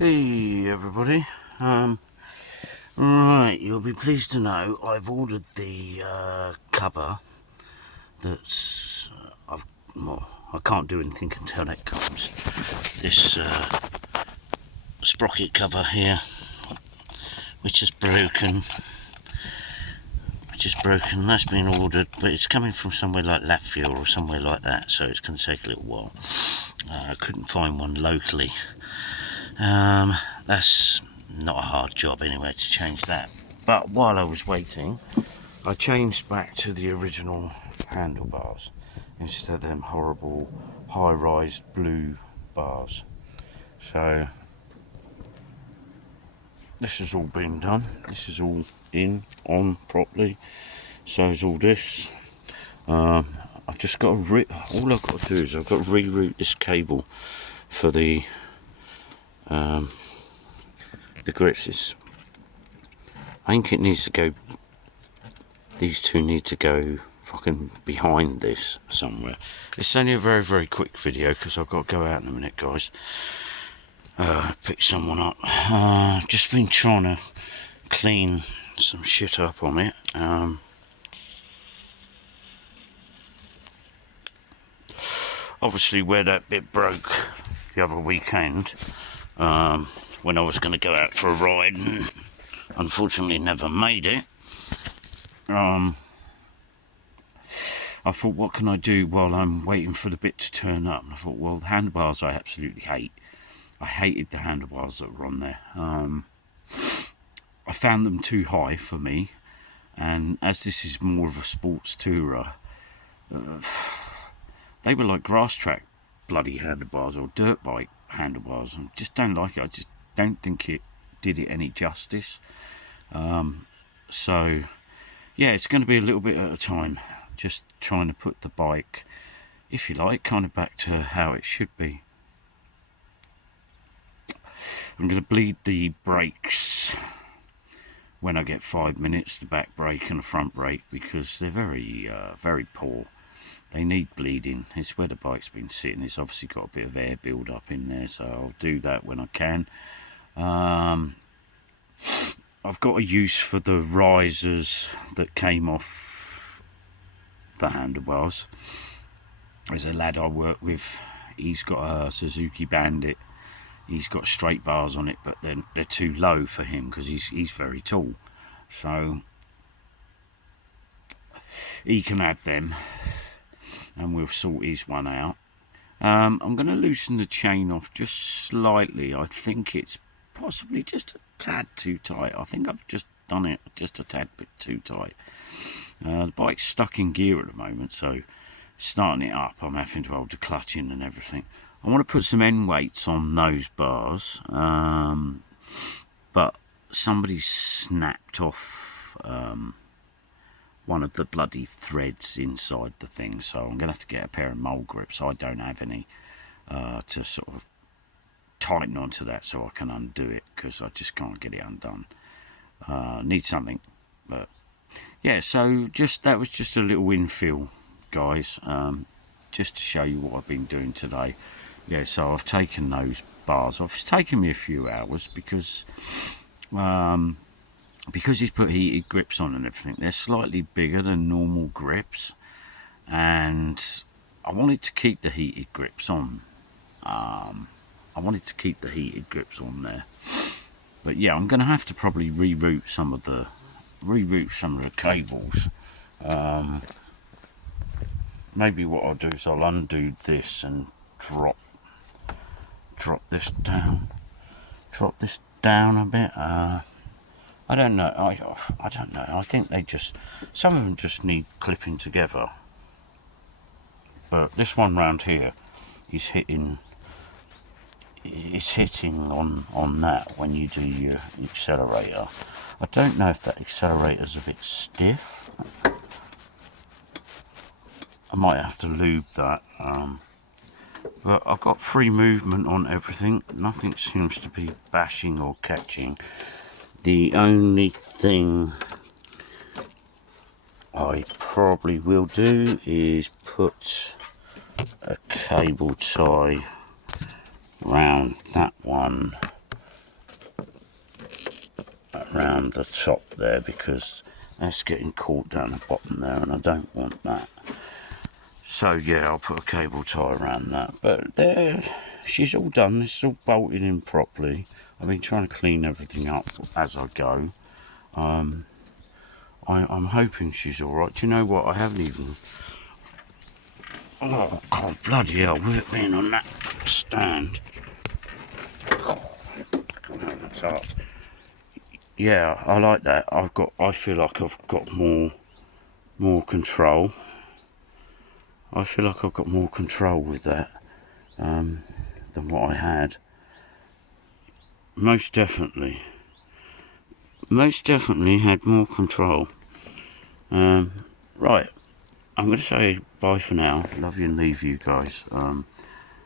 Hey everybody, right, you'll be pleased to know I've ordered the cover that's, I can't do anything until that comes. This sprocket cover here, which is broken, that's been ordered, but it's coming from somewhere like Latvia or somewhere like that, so it's going to take a little while. I couldn't find one locally. That's not a hard job anyway to change that. But while I was waiting, I changed back to the original handlebars instead of them horrible high-rise blue bars. So this has all been done. This is all on properly. So is all this. I've just got to all I've got to do is I've got to reroute this cable for the grips. I think it needs to go, these two need to go fucking behind this somewhere. It's only a very, very quick video because I've got to go out in a minute, guys. Pick someone up. Just been trying to clean some shit up on it. Obviously where that bit broke the other weekend, when I was going to go out for a ride, and unfortunately never made it. I thought, what can I do while I'm waiting for the bit to turn up? And I thought, well, the handlebars I absolutely hate. I hated the handlebars that were on there. I found them too high for me, and as this is more of a sports tourer, they were like grass track bloody handlebars or dirt bike handlebars. I just don't like it. I just don't think it did it any justice. So yeah, it's going to be a little bit at a time, just trying to put the bike, if you like, kind of back to how it should be. I'm going to bleed the brakes when I get 5 minutes, the back brake and the front brake, because they're very very poor. They need bleeding. It's where the bike's been sitting. It's obviously got a bit of air build up in there, so I'll do that when I can. I've got a use for the risers that came off the handlebars. There's a lad I work with, he's got a Suzuki Bandit. He's got straight bars on it, but they're too low for him because he's very tall. So he can have them, and we'll sort his one out. I'm going to loosen the chain off just slightly. I think it's possibly just a tad too tight. I think I've just done it just a tad bit too tight. The bike's stuck in gear at the moment, so starting it up, I'm having to hold the clutch in and everything. I want to put some end weights on those bars, but somebody snapped off one of the bloody threads inside the thing, so I'm going to have to get a pair of mole grips. I don't have any to sort of tighten onto that so I can undo it, because I just can't get it undone. Need something, but yeah, so that was just a little infill, guys, just to show you what I've been doing today. Yeah, so I've taken those bars off. It's taken me a few hours because he's put heated grips on and everything. They're slightly bigger than normal grips, and I wanted to keep the heated grips on. There, but yeah, I'm going to have to probably reroute some of the cables. Maybe what I'll do is I'll undo this and drop this down a bit. I don't know. I don't know. I think some of them just need clipping together. But this one round here is hitting on that when you do your accelerator. I don't know if that accelerator's a bit stiff. I might have to lube that. But I've got free movement on everything. Nothing seems to be bashing or catching. The only thing I probably will do is put a cable tie round that one around the top there, because that's getting caught down the bottom there, and I don't want that. So yeah, I'll put a cable tie around that. But there, she's all done. It's all bolted in properly. I've been trying to clean everything up as I go. I'm hoping she's all right. Do you know what? I haven't even... Oh God, bloody hell! With it being on that stand. Oh, that's hard. Yeah, I like that. I feel like I've got more control. I feel like I've got more control with that than what I had. Most definitely had more control. Right, I'm going to say bye for now. Love you and leave you guys.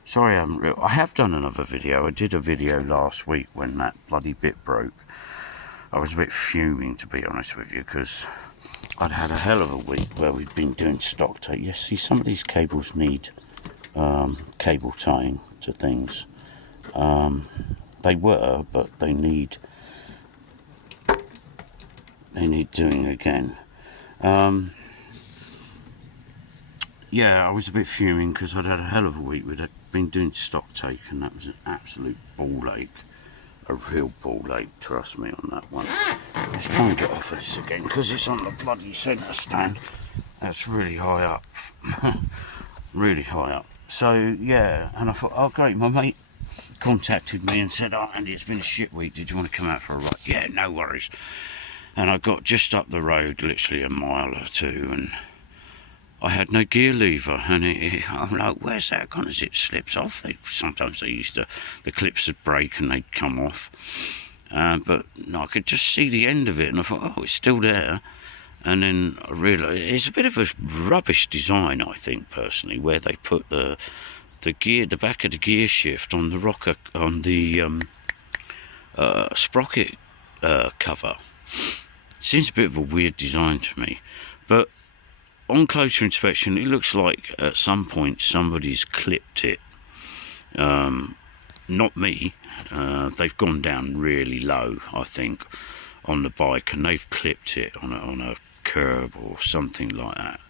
Sorry, I have done another video. I did a video last week when that bloody bit broke. I was a bit fuming, to be honest with you, because I'd had a hell of a week where we've been doing stock take. Yes, see, some of these cables need cable tying to things. They were, but they need doing again. Yeah, I was a bit fuming because I'd had a hell of a week. We'd been doing stock take, and that was an absolute ball ache. A real ball ache, trust me on that one. Let's try and get off of this again, because it's on the bloody centre stand. That's really high up. Really high up. So, yeah, and I thought, oh great, my mate contacted me and said, oh Andy, it's been a shit week, did you want to come out for a ride? Yeah, no worries. And I got just up the road, literally a mile or two, and I had no gear lever, and I'm like, where's that gone? As it slips off. Sometimes the clips would break and they'd come off. But no, I could just see the end of it, and I thought, oh, it's still there. And then I realised it's a bit of a rubbish design, I think, personally, where they put the back of the gear shift on the rocker, on the sprocket cover. Seems a bit of a weird design to me, but on closer inspection, it looks like at some point somebody's clipped it. Not me. They've gone down really low, I think, on the bike, and they've clipped it on a curb or something like that.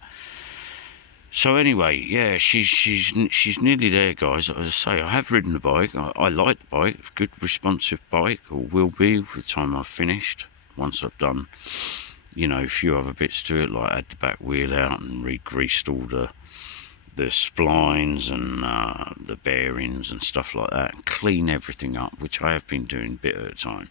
So anyway, yeah, she's nearly there, guys. As I say, I have ridden the bike. I like the bike. Good responsive bike, or will be by the time I've finished. Once I've done, you know, a few other bits to it, like had the back wheel out and re-greased all the splines and the bearings and stuff like that, and clean everything up, which I have been doing bit at a time.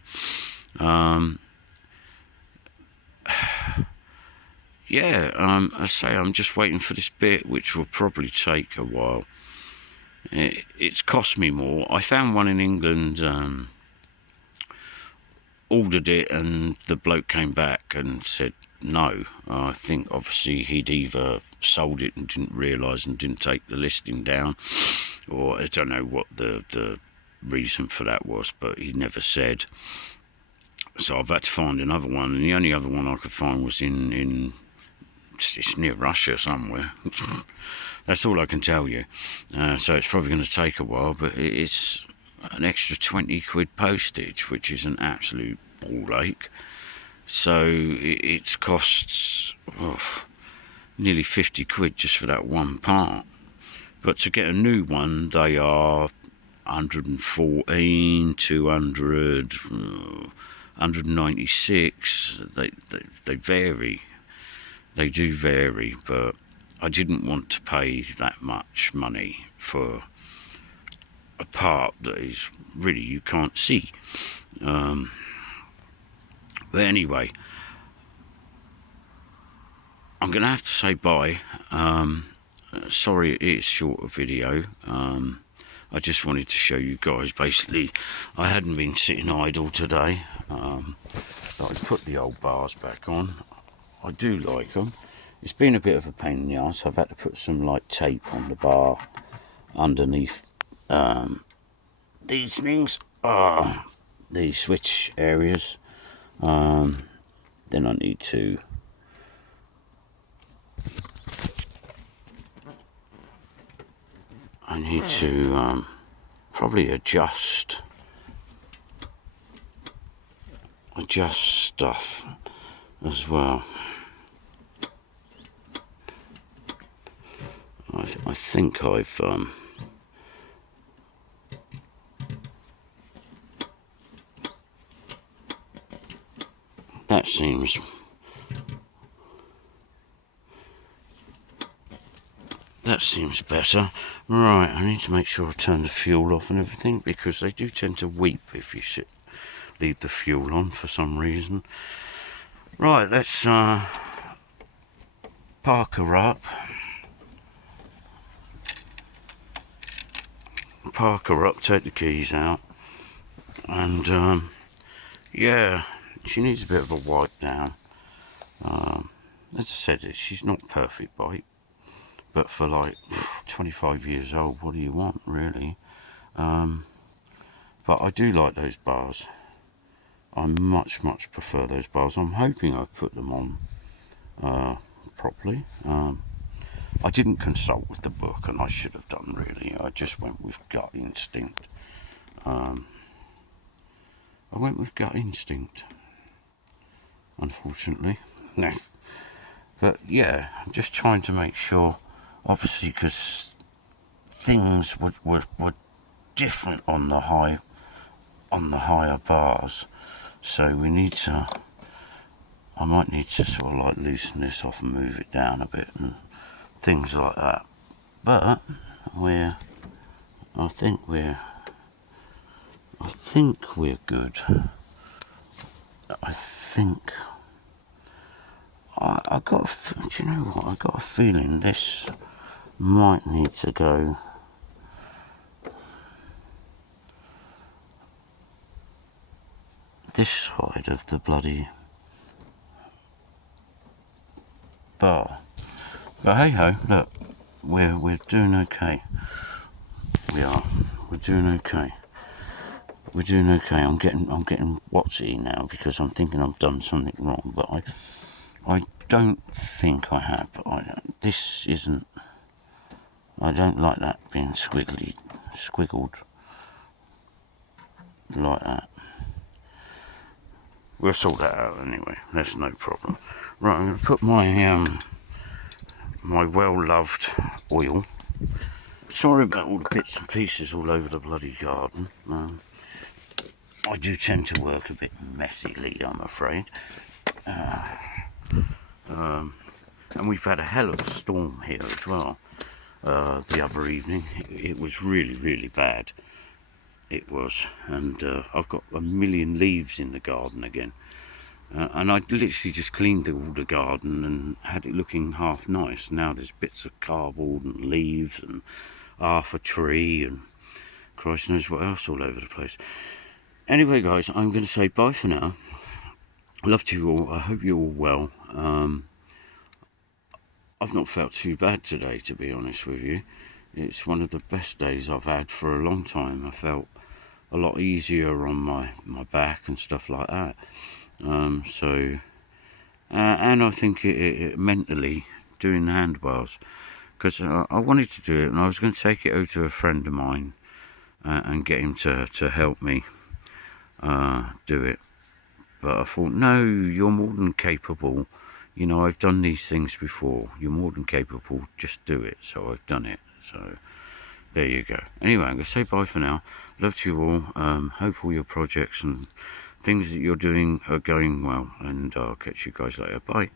Yeah, I say I'm just waiting for this bit, which will probably take a while. It's cost me more. I found one in England, ordered it, and the bloke came back and said no. I think obviously he'd either sold it and didn't realise and didn't take the listing down, or I don't know what the reason for that was, but he never said. So I've had to find another one, and the only other one I could find was in it's near Russia somewhere. That's all I can tell you. So it's probably going to take a while, but it's an extra 20 quid postage, which is an absolute ball ache. So it costs nearly 50 quid just for that one part. But to get a new one, they are 114, 200, 196. They vary. They do vary, but I didn't want to pay that much money for a part that is really you can't see. But anyway, I'm going to have to say bye. Sorry it is short a video. I just wanted to show you guys, basically, I hadn't been sitting idle today. I put the old bars back on. I do like them. It's been a bit of a pain in the ass. I've had to put some like tape on the bar underneath these things, the switch areas. Then I need to probably adjust stuff as well. I think I've that seems better. Right, I need to make sure I turn the fuel off and everything, because they do tend to weep if you leave the fuel on for some reason. Right, let's park her up. Take the keys out, and yeah, she needs a bit of a wipe down. As I said, she's not perfect bike, but for like 25 years old, what do you want, really? But I do like those bars. I much prefer those bars. I'm hoping I've put them on properly. I didn't consult with the book, and I should have done, really. I just went with gut instinct. Unfortunately. But yeah, I'm just trying to make sure, obviously, because things were different on the higher bars, so I might need to sort of like loosen this off and move it down a bit and things like that. But I think we're good. I got do you know what? I got a feeling this might need to go this side of the bloody bar. But hey ho, look, we're doing okay. We're doing okay. I'm getting whatsy now, because I'm thinking I've done something wrong, but I don't think I have. But I don't like that being squiggled like that. We'll sort that out anyway. That's no problem. Right, I'm going to put my my well-loved oil. Sorry about all the bits and pieces all over the bloody garden. I do tend to work a bit messily, I'm afraid. And we've had a hell of a storm here as well. The other evening, it was really bad. It was, and I've got a million leaves in the garden again. And I literally just cleaned all the garden and had it looking half nice. Now there's bits of cardboard and leaves and half a tree and Christ knows what else all over the place. Anyway, guys, I'm going to say bye for now. I love you all. I hope you're all well. I've not felt too bad today, to be honest with you. It's one of the best days I've had for a long time. I felt a lot easier on my back and stuff like that. And I think it mentally, doing the handbars, because I wanted to do it, and I was going to take it over to a friend of mine and get him to help me do it. But I thought, no, you're more than capable. You know, I've done these things before. You're more than capable. Just do it. So I've done it. So there you go. Anyway, I'm going to say bye for now. Love to you all. Hope all your projects and things that you're doing are going well. And I'll catch you guys later. Bye.